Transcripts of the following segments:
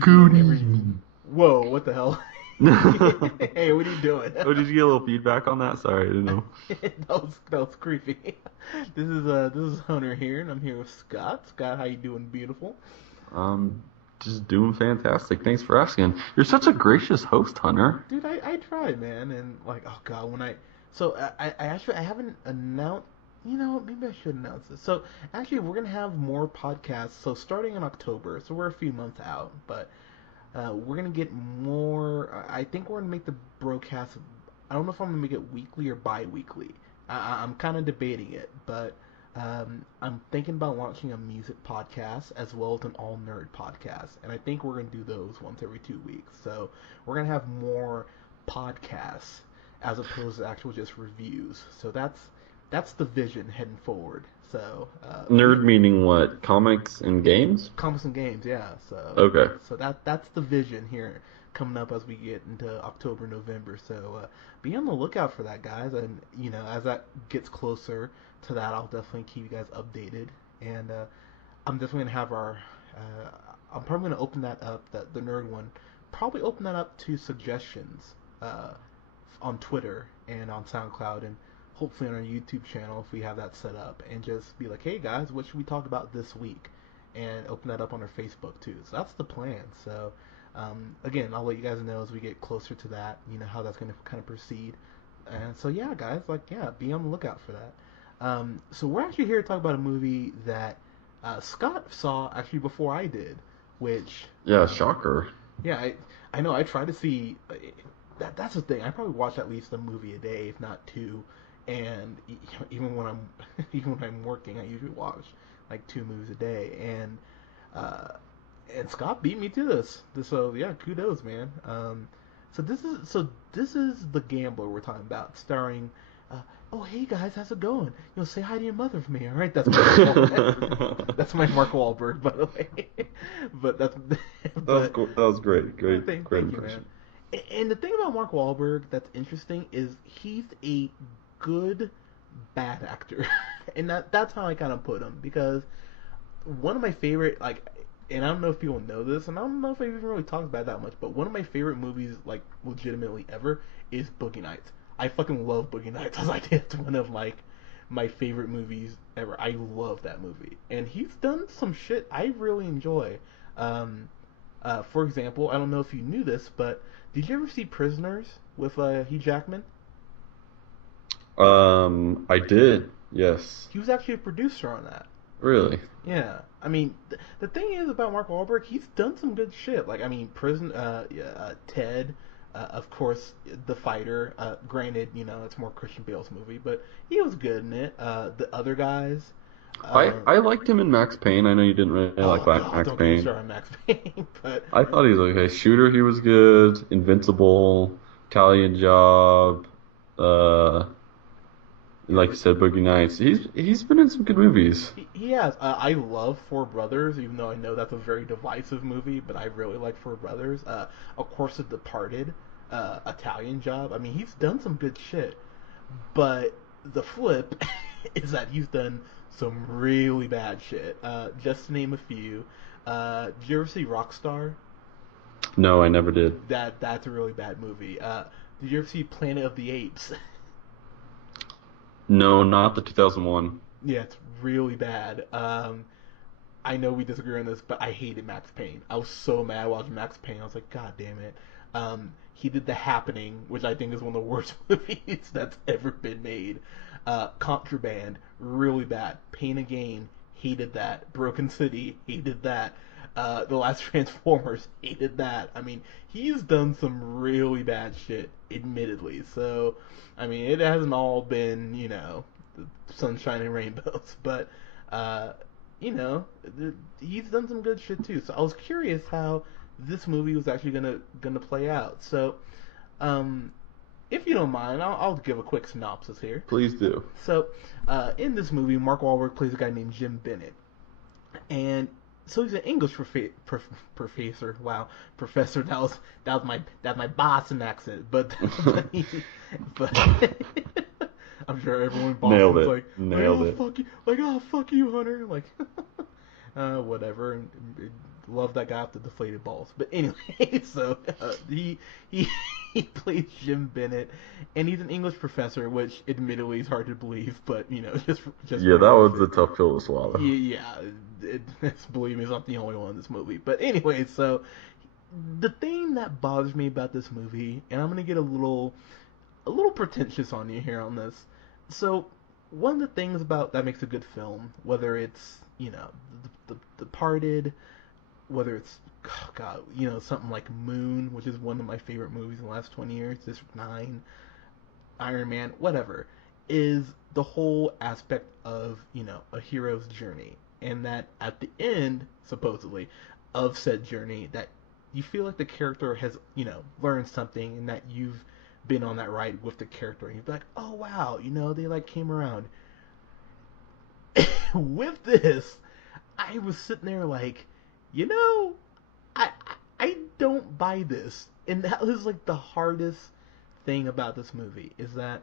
Good evening, evening. Whoa, what the hell? Hey, what are you doing? Oh, did you get a little feedback on that? Sorry, I didn't know. that was creepy. This is Hunter here, and I'm here with Scott. Scott, how you doing, beautiful? Just doing fantastic. Thanks for asking. You're such a gracious host, Hunter. Dude, I try, man, and like, oh god, I actually I haven't announced. Maybe I should announce this. So actually, we're gonna have more podcasts. So starting in October, so we're a few months out, but we're gonna get more. I think we're gonna make the broadcast. I don't know if I'm gonna make it weekly or bi-weekly. I'm kind of debating it, but I'm thinking about launching a music podcast as well as an all nerd podcast, and I think we're gonna do those once every 2 weeks. So we're gonna have more podcasts as opposed to actual just reviews. So that's the vision heading forward. So Nerd meaning what? Comics and games? comics and games, yeah. So Okay. so that's the vision here coming up as we get into October, November. So be on the lookout for that, guys. And as that gets closer to that, I'll definitely keep you guys updated. And I'm definitely gonna have our. I'm probably gonna open that up, the nerd one. Probably open that up to suggestions on Twitter and on SoundCloud and hopefully on our YouTube channel if we have that set up, and just be like, hey guys, what should we talk about this week? And open that up on our Facebook too. So that's the plan. So again, I'll let you guys know as we get closer to that, how that's going to kind of proceed. And so yeah, guys, be on the lookout for that. So we're actually here to talk about a movie that Scott saw actually before I did, which Yeah, shocker. yeah, I know I try to see. That's the thing. I probably watch at least a movie a day, if not two. And even when I'm even when I'm working, I usually watch like 2 movies a day. And Scott beat me to this. So yeah, kudos, man. So this is The Gambler we're talking about, starring. Oh hey guys, how's it going? Say hi to your mother for me, all right? That's my Mark Wahlberg, by the way. But that's That was cool. That was great. Great, great thank you, man. impression. And the thing about Mark Wahlberg that's interesting is he's a good bad actor, and that's how I kind of put him, because one of my favorite, like, and I don't know if people know this, and I don't know if I even really talked about it that much, but one of my favorite movies, like, legitimately ever, is Boogie Nights. I fucking love Boogie Nights. It's one of like my favorite movies ever. I love that movie, and he's done some shit I really enjoy. For example, I don't know if you knew this, but did you ever see Prisoners with Hugh Jackman? I did. Yes. He was actually a producer on that. Really? Yeah, I mean, the thing is about Mark Wahlberg, he's done some good shit. Like, I mean, Ted, of course, The Fighter. Granted, it's more Christian Bale's movie, but he was good in it. The other guys. I liked him in Max Payne. I know you didn't really Oh like God, Max don't get me Payne. started on Max Payne, but I thought he was okay. Shooter, he was good. Invincible, Italian Job. Uh, like you said, Boogie Nights. He's been in some good movies. he has. I love Four Brothers, even though I know that's a very divisive movie, but I really like Four Brothers. Of course, The Departed, Italian Job. I mean, he's done some good shit, but the flip is that he's done some really bad shit. Just to name a few. Did you ever see Rockstar? No, I never did. That's a really bad movie. Did you ever see Planet of the Apes? No, not the 2001. Yeah, it's really bad. I know we disagree on this, but I hated Max Payne. I was so mad watching Max Payne. I was like, God damn it. He did The Happening, which I think is one of the worst movies that's ever been made. Contraband, really bad. Pain and Gain, hated that. Broken City, hated that. The Last Transformers, hated that. I mean, he's done some really bad shit, admittedly. So, I mean, it hasn't all been, sunshine and rainbows, but, you know, he's done some good shit too. So I was curious how this movie was actually gonna play out. So, if you don't mind, I'll give a quick synopsis here. Please do. So, in this movie, Mark Wahlberg plays a guy named Jim Bennett, and so he's an English professor. Wow, professor. That was my Boston accent, but but I'm sure everyone in Nailed Boston's it. like, Nailed oh, it. fuck you, like, oh, fuck you, Hunter, like, whatever. And love that guy with the deflated balls. But anyway, so he he plays Jim Bennett, and he's an English professor, which admittedly is hard to believe, but just Yeah, for that your was a sake. tough pill to swallow. Yeah, believe me, it's not the only one in this movie. But anyway, so the thing that bothers me about this movie, and I'm gonna get a little pretentious on you here on this. So one of the things about that makes a good film, whether it's the Departed, whether it's oh God, something like Moon, which is one of my favorite movies in the last 20 years, District 9, Iron Man, whatever, is the whole aspect of, a hero's journey. And that at the end, supposedly, of said journey, that you feel like the character has, learned something and that you've been on that ride with the character. And you're like, oh wow, they like came around. With this, I was sitting there like, you know, I I don't buy this, and that was like the hardest thing about this movie is that.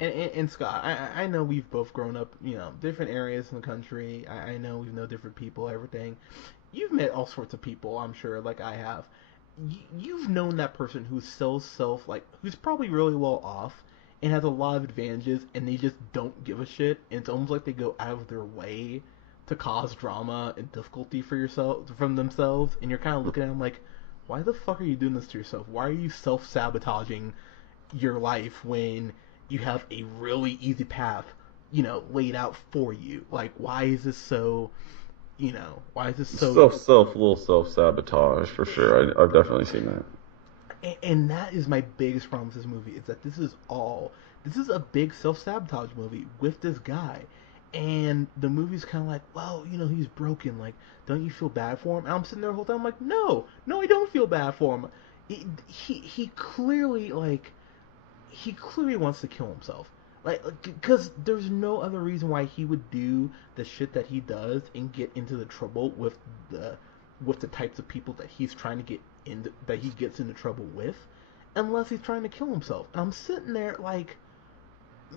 And Scott, I know we've both grown up, different areas in the country. I know we know different people, everything. You've met all sorts of people, I'm sure, like I have. You've known that person who's so like, who's probably really well off and has a lot of advantages, and they just don't give a shit. And it's almost like they go out of their way to cause drama and difficulty from themselves. And you're kind of looking at them like, why the fuck are you doing this to yourself? Why are you self sabotaging your life when you have a really easy path, laid out for you? Like, why is this so, why is this so? Little self sabotage for sure. I've definitely seen that. And that is my biggest problem with this movie is that this is a big self sabotage movie with this guy, and the movie's kind of like, well, he's broken. Like, don't you feel bad for him? And I'm sitting there the whole time, I'm like, no, I don't feel bad for him. He clearly wants to kill himself. Like, because there's no other reason why he would do the shit that he does and get into the trouble with the types of people that he's trying to get in, that he gets into trouble with, unless he's trying to kill himself. And I'm sitting there like,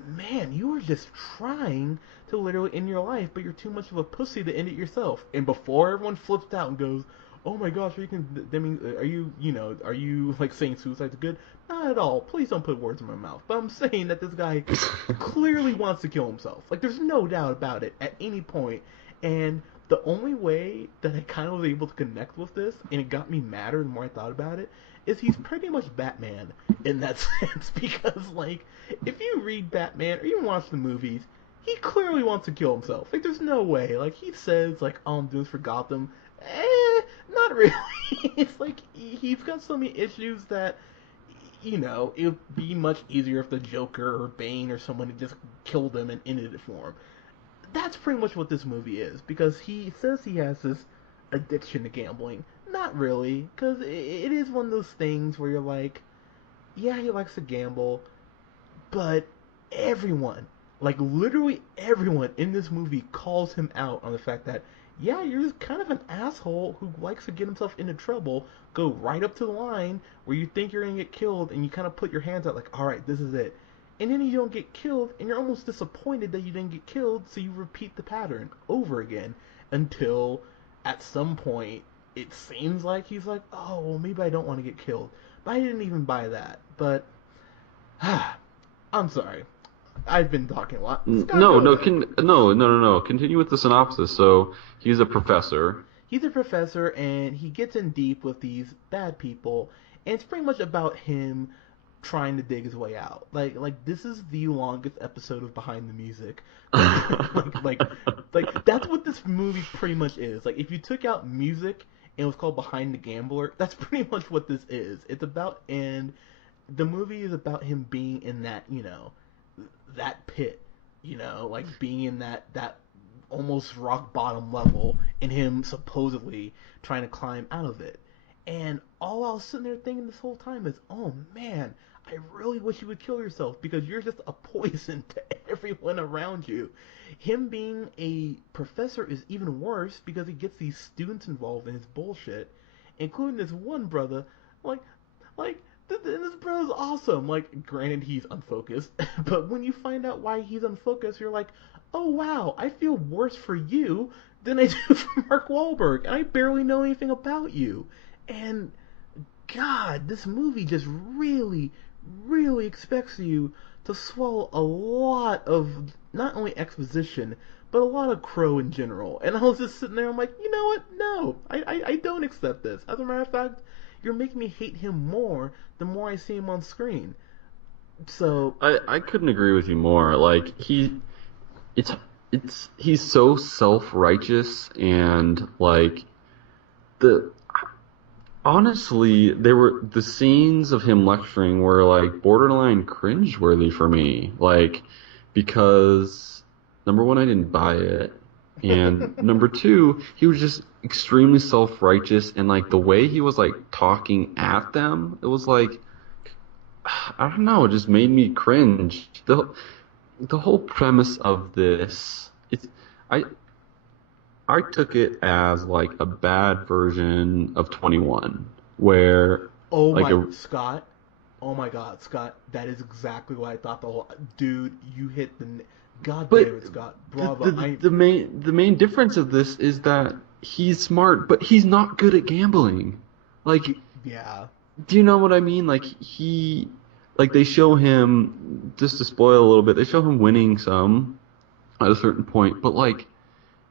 man, you are just trying to literally end your life, but you're too much of a pussy to end it yourself. And before everyone flips out and goes, oh my gosh, are you like saying suicide's good? Not at all. Please don't put words in my mouth. But I'm saying that this guy clearly wants to kill himself. Like, there's no doubt about it at any point. And the only way that I kind of was able to connect with this, and it got me madder the more I thought about it, is he's pretty much Batman in that sense. Because, like, if you read Batman or even watch the movies, he clearly wants to kill himself. Like, there's no way. Like, he says, like, oh, I'm doing this for Gotham. Not really. It's like he's got so many issues that, it would be much easier if the Joker or Bane or someone had just killed him and ended it for him. That's pretty much what this movie is, because he says he has this addiction to gambling. Not really, because it is one of those things where you're like, yeah, he likes to gamble, but everyone, like literally everyone in this movie calls him out on the fact that, yeah, you're just kind of an asshole who likes to get himself into trouble, go right up to the line where you think you're going to get killed, and you kind of put your hands out like, alright, this is it. And then you don't get killed, and you're almost disappointed that you didn't get killed, so you repeat the pattern over again until at some point it seems like he's like, oh, well, maybe I don't want to get killed. But I didn't even buy that. But, I'm sorry. I've been talking a lot. Scott, No, go no, ahead. no. Continue with the synopsis. So he's a professor. He's a professor, and he gets in deep with these bad people, and it's pretty much about him trying to dig his way out. Like this is the longest episode of Behind the Music. Like that's what this movie pretty much is. Like, if you took out music and it was called Behind the Gambler, that's pretty much what this is. It's about, and the movie is about him being in that, that pit, like being in that almost rock bottom level, and him supposedly trying to climb out of it. And all I was sitting there thinking this whole time is, oh man, I really wish you would kill yourself, because you're just a poison to everyone around you. Him being a professor is even worse, because he gets these students involved in his bullshit, including this one brother. Like, like this brother's awesome. Like, granted, he's unfocused, but when you find out why he's unfocused, you're like, oh wow, I feel worse for you than I do for Mark Wahlberg, and I barely know anything about you. And God, this movie just really, really expects you to swallow a lot of not only exposition, but a lot of crow in general. And I was just sitting there, I'm like, you know what? No, I don't accept this. As a matter of fact, you're making me hate him more the more I see him on screen. So, I couldn't agree with you more. Like it's he's so self-righteous and like the honestly, there were the scenes of him lecturing were like borderline cringeworthy for me. Like, because number one, I didn't buy it, and number two, he was just extremely self-righteous, and like the way he was like talking at them, it was like I don't know, it just made me cringe. The whole premise of this, I I took it as like a bad version of 21, where oh like my, a Scott, oh my God, Scott, that is exactly what I thought the whole. Dude, you hit the. God but damn it, Scott. the, Bravo. the the main difference of this is that he's smart, but he's not good at gambling. Like, Yeah. do you know what I mean? Like like they show him, just to spoil a little bit, they show him winning some at a certain point, but like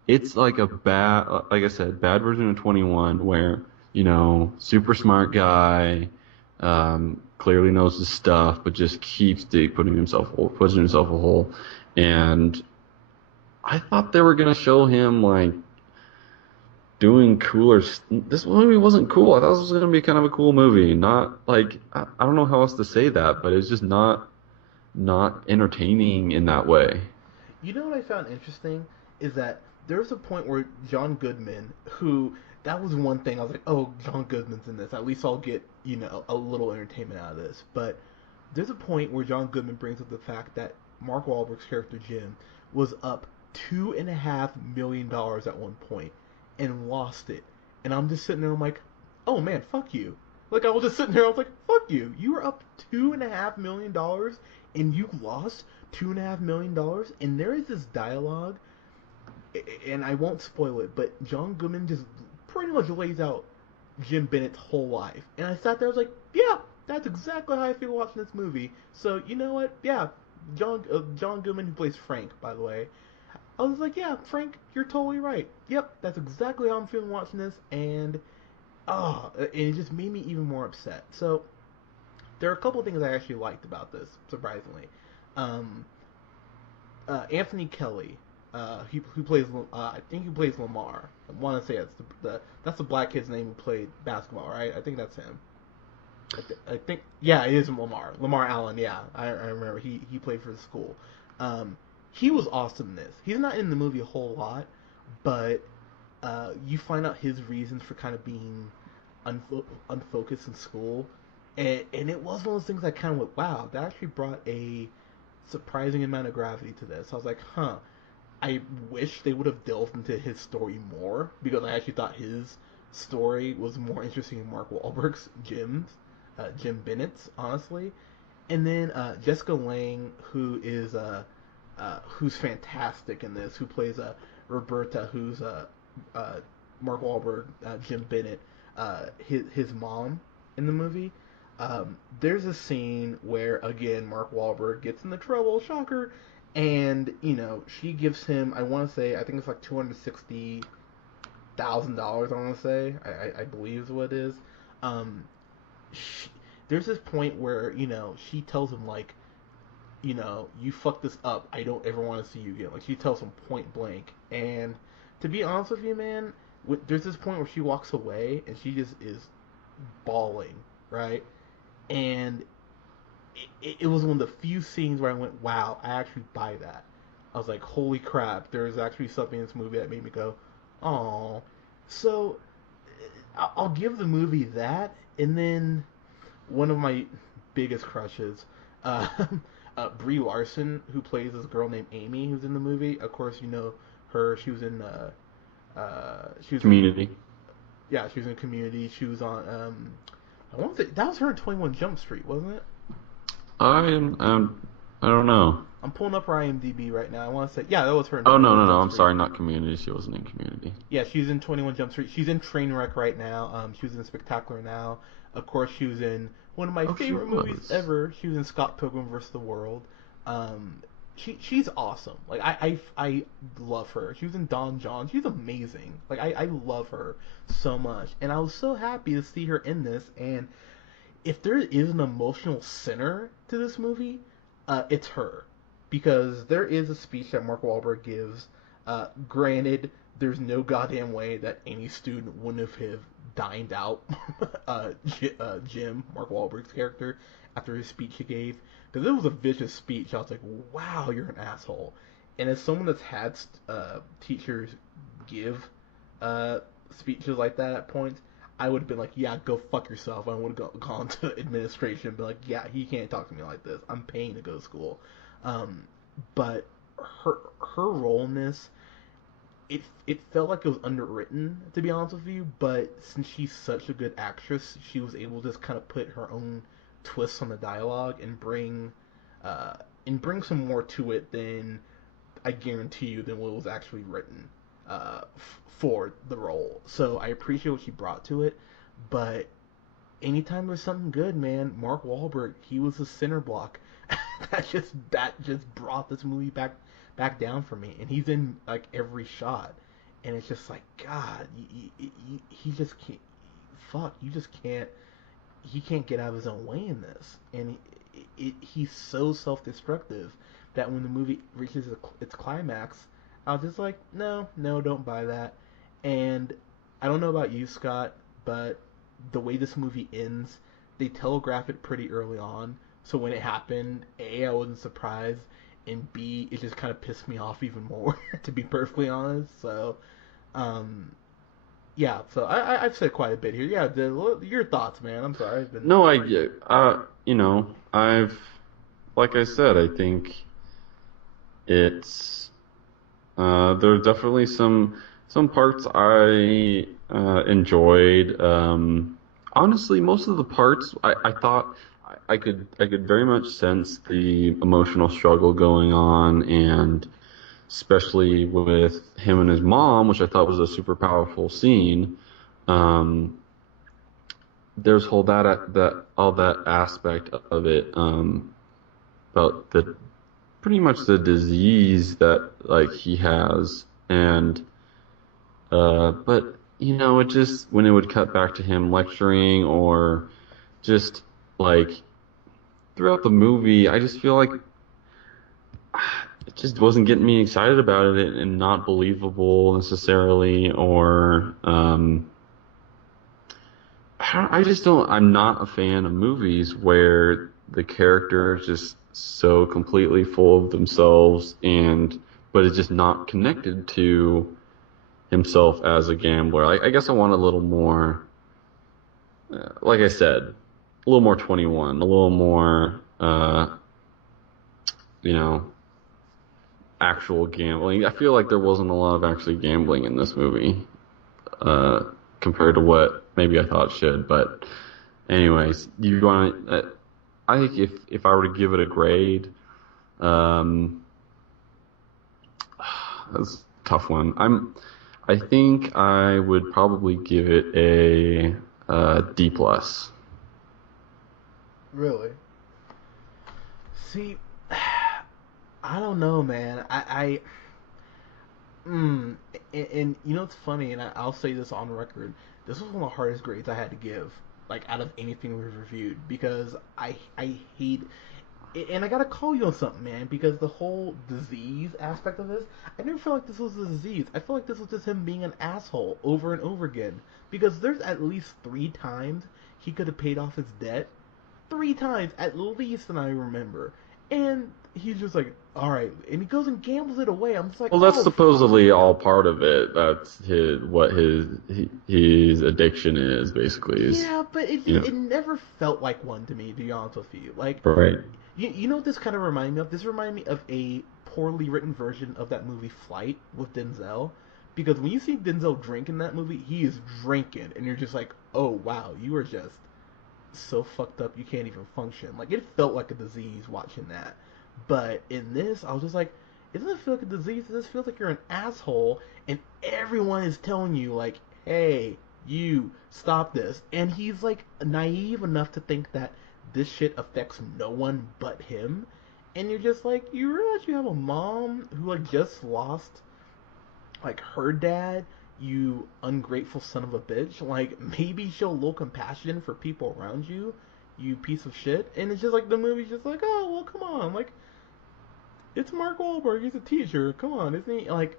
it's like a bad, like I said, bad version of 21 where, super smart guy, clearly knows his stuff, but just keeps pushing himself a hole. And I thought they were going to show him like doing cooler. This movie wasn't cool. I thought this was going to be kind of a cool movie. Not like, I don't know how else to say that, but it's just not entertaining in that way. You know what I found interesting is that there's a point where John Goodman, who that was one thing I was like, oh, John Goodman's in this. At least I'll get a little entertainment out of this. But there's a point where John Goodman brings up the fact that Mark Wahlberg's character Jim was up $2.5 million at one point and lost it. And I'm just sitting there, I'm like, oh man, fuck you. Like I was just sitting there, I was like, fuck you. You were up $2.5 million and you lost $2.5 million. And there is this dialogue, and I won't spoil it, but John Goodman just pretty much lays out Jim Bennett's whole life. And I sat there, I was like, yeah, that's exactly how I feel watching this movie. So you know what? Yeah, John Goodman, who plays Frank, by the way. I was like, yeah, Frank, you're totally right. Yep, that's exactly how I'm feeling watching this, and it just made me even more upset. So there are a couple of things I actually liked about this, surprisingly. Um, Anthony Kelly, who plays, I think he plays Lamar. I want to say that's the black kid's name who played basketball, right? I think that's him. I think, yeah, it is Lamar. Lamar Allen, yeah. I remember he played for the school. He was awesome in this. He's not in the movie a whole lot, but you find out his reasons for kind of being unfocused in school, and it was one of those things that kind of went, wow, that actually brought a surprising amount of gravity to this. I was like, huh. I wish they would have delved into his story more, because I actually thought his story was more interesting than Mark Wahlberg's Jim Bennett's, honestly. And then Jessica Lange, who's fantastic in this, who plays Roberta, who's Mark Wahlberg, Jim Bennett, his mom in the movie. There's a scene where again Mark Wahlberg gets into trouble, shocker, and she gives him, I want to say, I think it's like $260,000. I want to say, I believe is what it is. She, there's this point where she tells him like, you fucked this up. I don't ever want to see you again. Like she tells him point blank. And to be honest with you, man, there's this point where she walks away and she just is bawling, right? And it was one of the few scenes where I went, wow, I actually buy that. I was like, holy crap, there's actually something in this movie that made me go, oh. So I'll give the movie that, and then one of my biggest crushes, uh, Brie Larson, who plays this girl named Amy, who's in the movie. Of course, you know her. She was in Community. yeah, she was in Community. She was on I want to say that was her in 21 Jump Street, wasn't it? I I don't know. I'm pulling up her IMDb right now. I want to say, yeah, that was her in Oh no 21 no no! Jump I'm Street. sorry, not Community. She wasn't in Community. Yeah, she's in 21 Jump Street. She's in Trainwreck right now. She was in Spectacular Now. Of course, she was in one of my Oh, she favorite movies was. ever. She was in Scott Pilgrim vs. the World. She's awesome. Like I love her. She was in Don John. She's amazing. Like I love her so much, and I was so happy to see her in this. And if there is an emotional center to this movie, it's her, because there is a speech that Mark Wahlberg gives. Granted, there's no goddamn way that any student wouldn't have dined out Jim, Mark Wahlberg's character, after his speech he gave, because it was a vicious speech. I was like, wow, you're an asshole. And as someone that's had teachers give uh, speeches like that at points, I would have been like, yeah, go fuck yourself. I would have gone to administration and been like, yeah, he can't talk to me like this. I'm paying to go to school. Um, but her role in this, it felt like it was underwritten, to be honest with you. But since she's such a good actress, she was able to just kind of put her own twists on the dialogue uh, and bring some more to it than, I guarantee you, than what was actually written for the role. So I appreciate what she brought to it, but anytime there's something good, man, Mark Wahlberg, he was a center block. that just brought this movie back down for me, and he's in like every shot, and it's just like, God, he just can't. Fuck, you just can't. He can't get out of his own way in this, and he's so self-destructive that when the movie reaches its climax, I was just like, no, no, don't buy that. And I don't know about you, Scott, but the way this movie ends, they telegraph it pretty early on. So when it happened, A, I wasn't surprised, and B, it just kind of pissed me off even more, to be perfectly honest. So, um, yeah, so I've said quite a bit here. Yeah, your thoughts, man. I'm sorry, I've been. No, I get. I've like I said, I think it's there are definitely some parts I enjoyed. Honestly, most of the parts I thought I could very much sense the emotional struggle going on, and especially with him and his mom, which I thought was a super powerful scene. Um, there's whole that all that aspect of it, about the pretty much the disease that like he has, and but it just, when it would cut back to him lecturing, or just like throughout the movie, I just feel like it just wasn't getting me excited about it, and not believable necessarily, or I just don't. I'm not a fan of movies where the character is just so completely full of themselves, but it's just not connected to himself as a gambler. I guess I want a little more, like I said, a little more 21, a little more, you know, actual gambling. I feel like there wasn't a lot of actually gambling in this movie, uh, compared to what maybe I thought it should. But anyways, you want to, I think if I were to give it a grade, um, that's a tough one. I think I would probably give it a, D plus. Really? See, I don't know, man. And you know it's funny, and I'll say this on record. This was one of the hardest grades I had to give, like out of anything we've reviewed, because I hate. And I gotta call you on something, man, because the whole disease aspect of this, I never felt like this was a disease. I feel like this was just him being an asshole over and over again. Because there's at least 3 times he could have paid off his debt, 3 times at least, than I remember. And he's just like, all right, and he goes and gambles it away. I'm just like, Well, that's oh, supposedly fuck. all part of it. That's what his addiction is, basically. Is Yeah, but you know it never felt like one to me, to be honest with you. Like, right? you know what this kind of reminded me of? This reminded me of a poorly written version of that movie Flight with Denzel. Because when you see Denzel drink in that movie, he is drinking, and you're just like, oh wow, you are just so fucked up you can't even function. Like, it felt like a disease watching that. But in this, I was just like, it doesn't feel like a disease. This feels like you're an asshole, and everyone is telling you like, hey, you stop this. And he's like naive enough to think that this shit affects no one but him. And you're just like, you realize you have a mom who like just lost like her dad, you ungrateful son of a bitch. Like maybe show a little compassion for people around you, you piece of shit. And it's just like the movie's just like, oh well, come on, like it's Mark Wahlberg, he's a teacher, come on, isn't he? Like,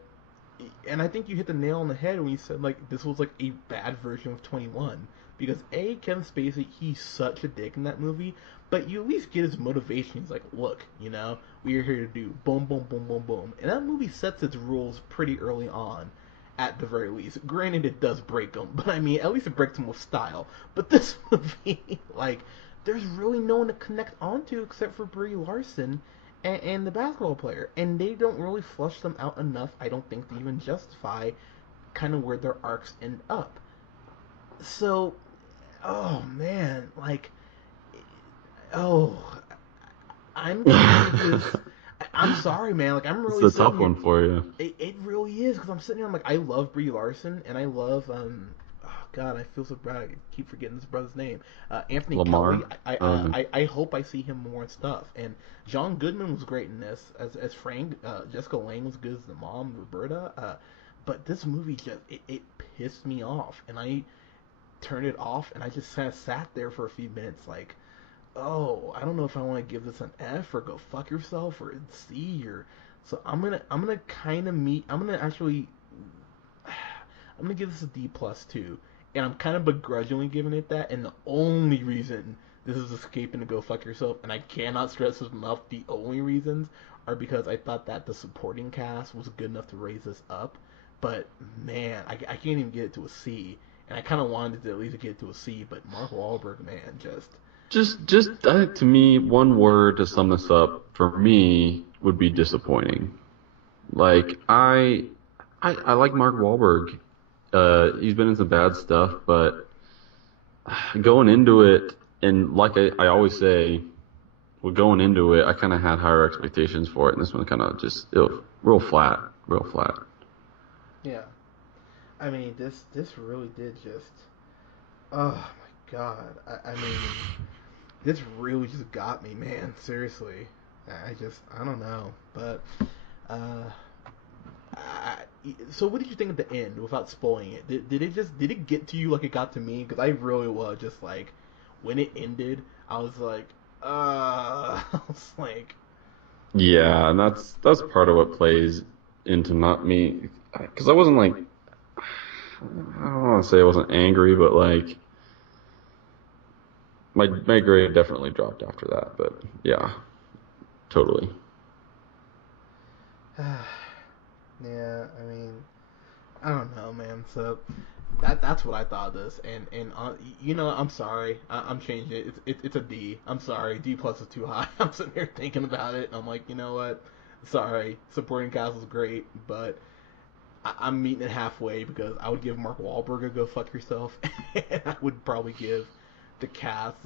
and I think you hit the nail on the head when you said like this was like a bad version of 21 because Kevin Spacey, he's such a dick in that movie, but you at least get his motivation. He's like, look, we are here to do boom, boom, boom, boom, boom, and that movie sets its rules pretty early on. At the very least, granted it does break them, but I mean at least it breaks them with style. But this movie, like, there's really no one to connect onto except for Brie Larson and the basketball player, and they don't really flush them out enough, I don't think, to even justify kind of where their arcs end up. So, oh man, like, oh, I'm kind of just, I'm sorry, man. Like, I'm It's really a sitting tough here. one for you. It really is because I'm sitting here. I'm like, I love Brie Larson, and I love oh God, I feel so bad. I keep forgetting this brother's name. Anthony Kelly. Lamar. I, Okay. I I I hope I see him more and stuff. And John Goodman was great in this as Frank. Jessica Lange was good as the mom, Roberta. But this movie just it pissed me off, and I turned it off, and I just kind of sat there for a few minutes, like, oh, I don't know if I want to give this an F or go fuck yourself or C or so I'm gonna kind of meet I'm gonna actually I'm gonna give this a D plus too, and I'm kind of begrudgingly giving it that. And the only reason this is escaping to go fuck yourself, and I cannot stress this enough, the only reasons are because I thought that the supporting cast was good enough to raise this up. But man, I can't even get it to a C, and I kind of wanted to at least get it to a C. But Mark Wahlberg, man, just Just I think to me, one word to sum this up for me would be disappointing. Like I like Mark Wahlberg. He's been in some bad stuff, but going into it, and like I always say, well, going into it, I kind of had higher expectations for it, and this one kind of just it was real flat, real flat. yeah. I mean, this really did just. Oh my god. I mean, this really just got me, man. Seriously, I don't know, but uh, I, so what did you think at the end without spoiling it? Did it get to you like it got to me? Because I really was just like when it ended, I was like, I was like, Yeah, and that's part of what plays into not me, because I wasn't like I don't want to say I wasn't angry, but like my grade definitely dropped after that. But yeah, totally. yeah. I mean, I don't know, man. So that's what I thought of this, and I'm sorry, I'm changing it. It's a D. I'm sorry, D plus is too high. I'm sitting here thinking about it, and I'm like, you know what? Sorry, supporting cast is great, but I'm meeting it halfway because I would give Mark Wahlberg a go fuck yourself, and I would probably give the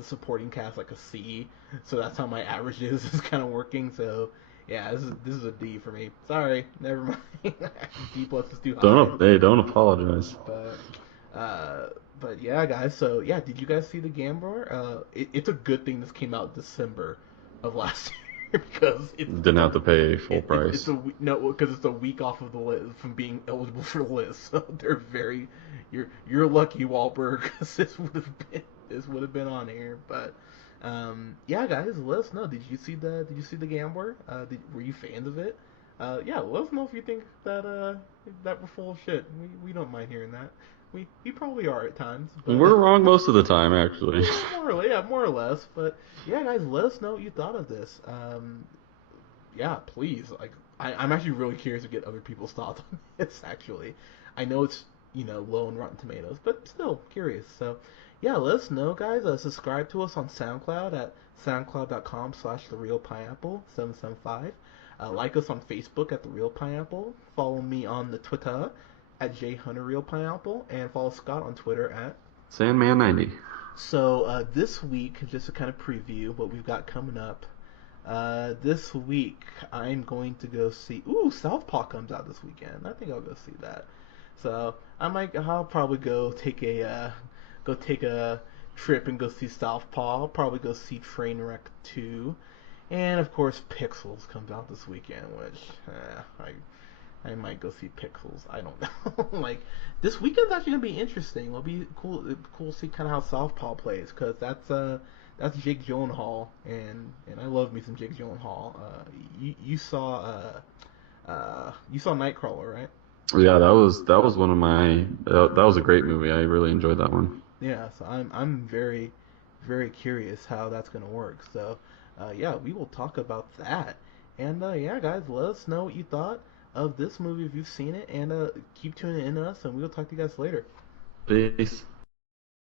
supporting cast like a C. So that's how my average is kind of working. So yeah, this is a D for me. Sorry, never mind. D plus is too high. Don't apologize. But uh, but yeah, guys. So yeah, did you guys see the Gambler? It's a good thing this came out December of last year because Didn't have to pay full it's price. no because it's a week off of the list from being eligible for the list. So they're very you're lucky, Wahlberg, because this would have been on here. But yeah, guys, let us know. Did you see the Gambler? Were you fans of it? Yeah, let us know if you think that we're full of shit. We don't mind hearing that. We probably are at times, but We're wrong most of the time, actually. more or less. But yeah, guys, let us know what you thought of this. Yeah, please. Like, I'm actually really curious to get other people's thoughts on this. Actually, I know it's low in Rotten Tomatoes, but still curious. So yeah, let us know, guys. Subscribe to us on SoundCloud at soundcloud.com/therealpineapple775. Like us on Facebook at The Real Pineapple. Follow me on the Twitter at jhunterrealpineapple, and follow Scott on Twitter at. Sandman 90. So this week, just to kind of preview what we've got coming up. This week I'm going to go see. Ooh, Southpaw comes out this weekend. I think I'll go see that. So I'll probably go take a trip and go see Southpaw. I'll probably go see Trainwreck 2, and of course Pixels comes out this weekend, which I might go see Pixels. I don't know. Like this weekend's actually gonna be interesting. It'll be cool to see kind of how Southpaw plays, because that's Jake Gyllenhaal, and I love me some Jake Gyllenhaal. You saw Nightcrawler, right? Yeah, that was one of my that was a great movie. I really enjoyed that one. Yeah, so I'm very very curious how that's gonna work. So yeah, we will talk about that. And yeah, guys, let us know what you thought of this movie if you've seen it, and keep tuning in to us, and we'll talk to you guys later. Peace.